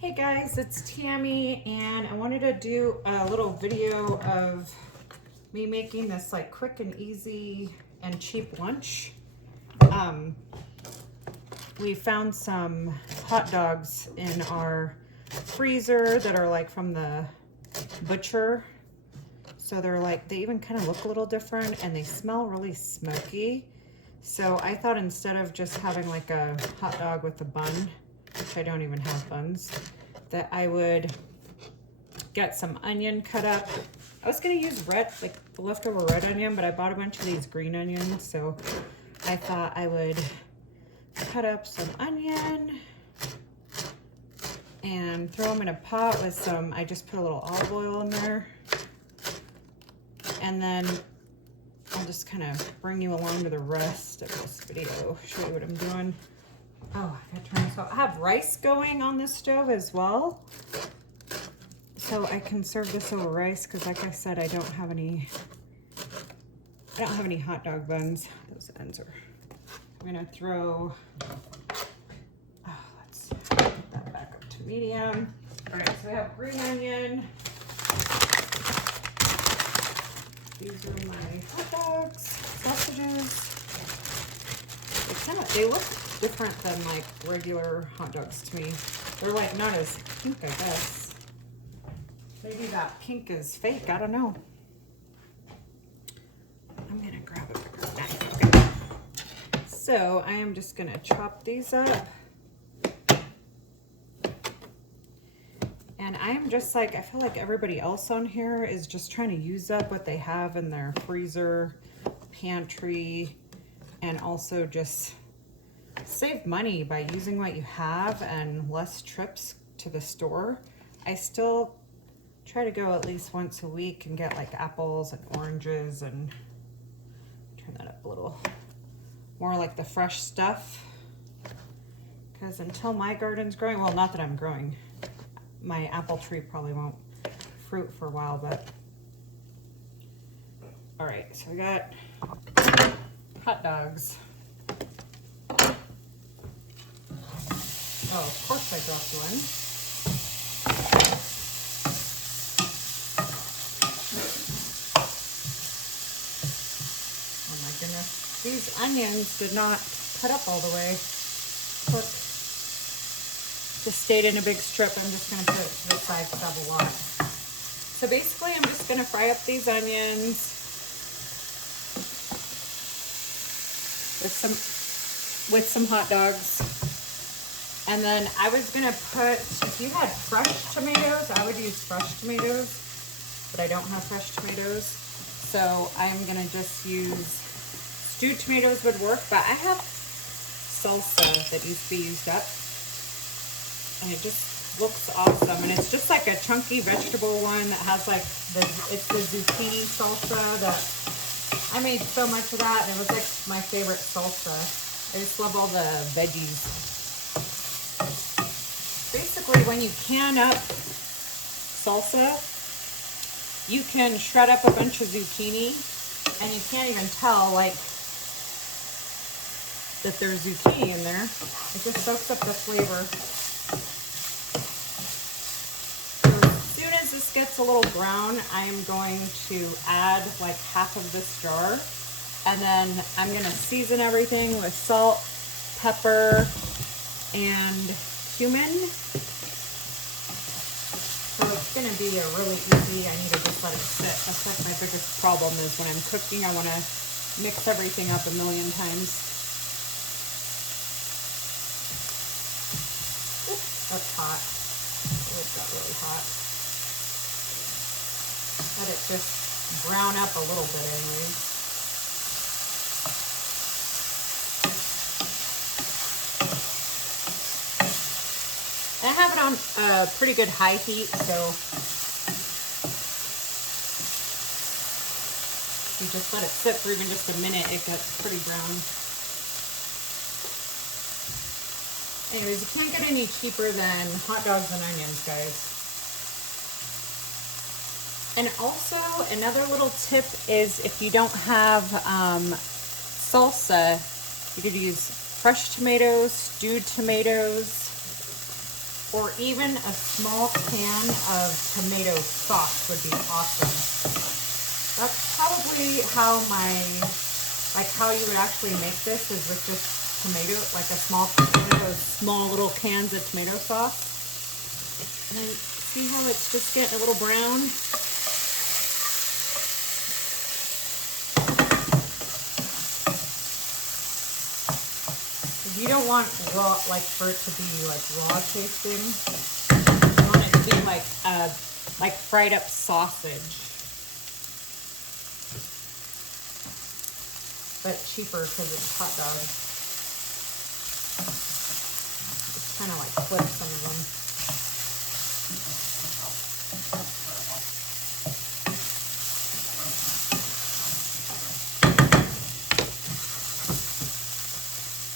Hey guys, it's Tammy, and I wanted to do a little video of me making this like quick and easy and cheap lunch. We found some hot dogs in our freezer that are like from the butcher. So they're like, they even kind of look a little different and they smell really smoky. So I thought instead of just having like a hot dog with a bun, which I don't even have buns, that I would get some onion cut up. I was gonna use red, like the leftover red onion, but I bought a bunch of these green onions, so I thought I would cut up some onion and throw them in a pot with some, I just put a little olive oil in there. And then I'll just kind of bring you along to the rest of this video, show you what I'm doing. Oh, I gotta turn this off. I have rice going on this stove as well, so I can serve this over rice because, like I said, I don't have any hot dog buns. Those ends are. I'm gonna throw. Oh, let's put that back up to medium. All right, so I have green onion. These are my hot dogs, sausages. They look different than like regular hot dogs to me. They're like not as pink, I guess. Maybe that pink is fake, I don't know. I'm gonna grab a bigger knife. Okay. So I am just gonna chop these up. And I am just like, I feel like everybody else on here is just trying to use up what they have in their freezer, pantry, and also just save money by using what you have and less trips to the store. I still try to go at least once a week and get like apples and oranges and turn that up a little more, like the fresh stuff, because until my garden's growing, well, not that I'm growing, my apple tree probably won't fruit for a while, but all right, so we got hot dogs. Oh, of course I dropped one. Oh my goodness. These onions did not cut up all the way. Look, just stayed in a big strip. I'm just going to put it to the side because I have a lot. So basically I'm just going to fry up these onions with some hot dogs. And then I was gonna put, if you had fresh tomatoes, I would use fresh tomatoes, but I don't have fresh tomatoes. So I'm gonna just use, stewed tomatoes would work, but I have salsa that needs to be used up. And it just looks awesome. And it's just like a chunky vegetable one that has like, it's the zucchini salsa that, I made so much of that, and it was like my favorite salsa. I just love all the veggies. Basically, when you can up salsa, you can shred up a bunch of zucchini, and you can't even tell like that there's zucchini in there. It just soaks up the flavor. So as soon as this gets a little brown, I am going to add like half of this jar, and then I'm gonna season everything with salt, pepper, and cumin. So it's going to be a really easy, I need to just let it sit. That's like my biggest problem is when I'm cooking, I want to mix everything up a million times. Oops, that's hot. Oh, it got really hot. Let it just brown up a little bit anyways. I have it on a pretty good high heat, so you just let it sit for even just a minute, it gets pretty brown. Anyways, you can't get any cheaper than hot dogs and onions, guys. And also, another little tip is if you don't have salsa, you could use fresh tomatoes, stewed tomatoes, or even a small can of tomato sauce would be awesome. That's probably how how you would actually make this, is with just tomato, like a small, those small little cans of tomato sauce. And I see how it's just getting a little brown. You don't want raw, like for it to be like raw tasting. You want it to be like fried up sausage, but cheaper because it's hot dog. Just kind of like flip some of them.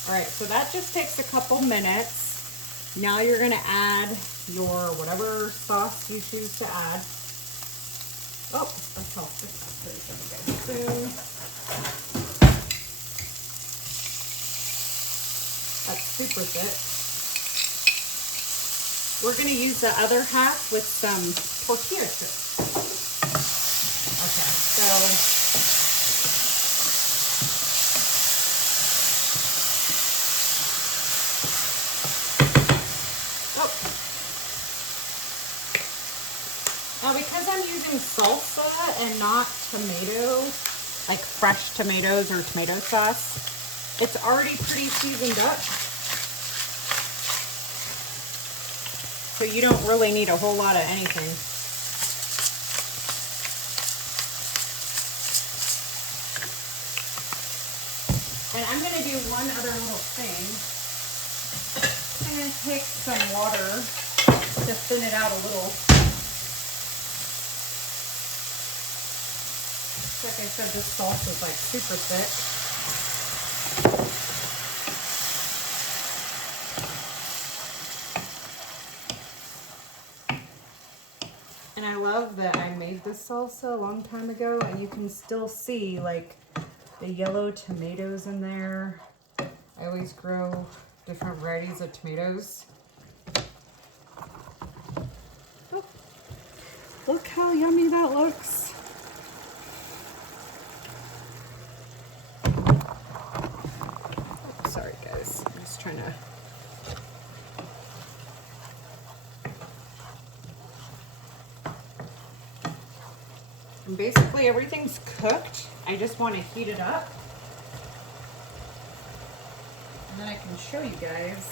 All right, so that just takes a couple minutes. Now you're gonna add your whatever sauce you choose to add. Oh, that's all. That's super thick. We're gonna use the other half with some tortilla chips. Okay, so now, because I'm using salsa and not tomato, like fresh tomatoes or tomato sauce, it's already pretty seasoned up. So you don't really need a whole lot of anything. And I'm going to do one other little thing. I'm going to take some water to thin it out a little. Like I said, this sauce is like super thick. And I love that I made this salsa a long time ago, and you can still see like the yellow tomatoes in there. I always grow different varieties of tomatoes. Oh, look how yummy that looks. Sorry guys, I'm just trying to. And basically everything's cooked. I just want to heat it up. And then I can show you guys.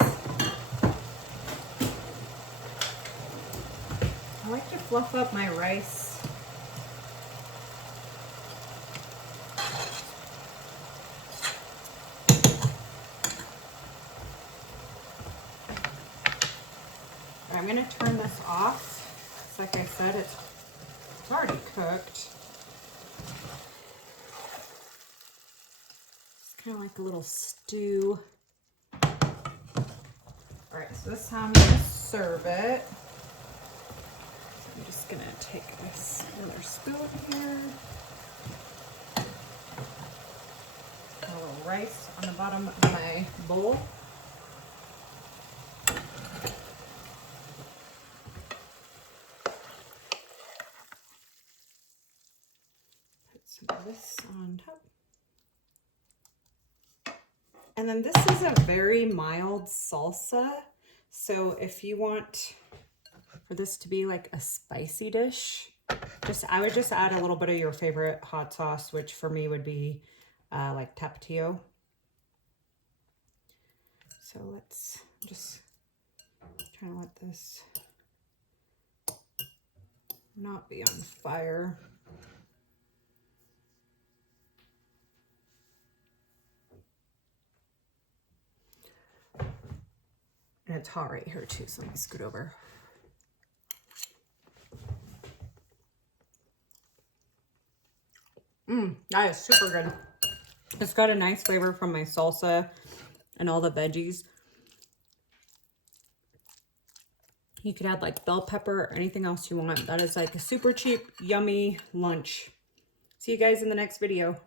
I like to fluff up my rice. I'm going to turn this off. It's like I said, it's already cooked. It's kind of like a little stew. All right, so this is how I'm going to serve it. So I'm just going to take this another spoon here. A little rice on the bottom of my bowl. Some of this on top. And then this is a very mild salsa. So if you want for this to be like a spicy dish, I would just add a little bit of your favorite hot sauce, which for me would be like Tapatio. So let's just try to let this not be on fire. And it's hot right here too, so let me scoot over. That is super good. It's got a nice flavor from my salsa and all the veggies. You could add like bell pepper or anything else you want. That is like a super cheap, yummy lunch. See you guys in the next video.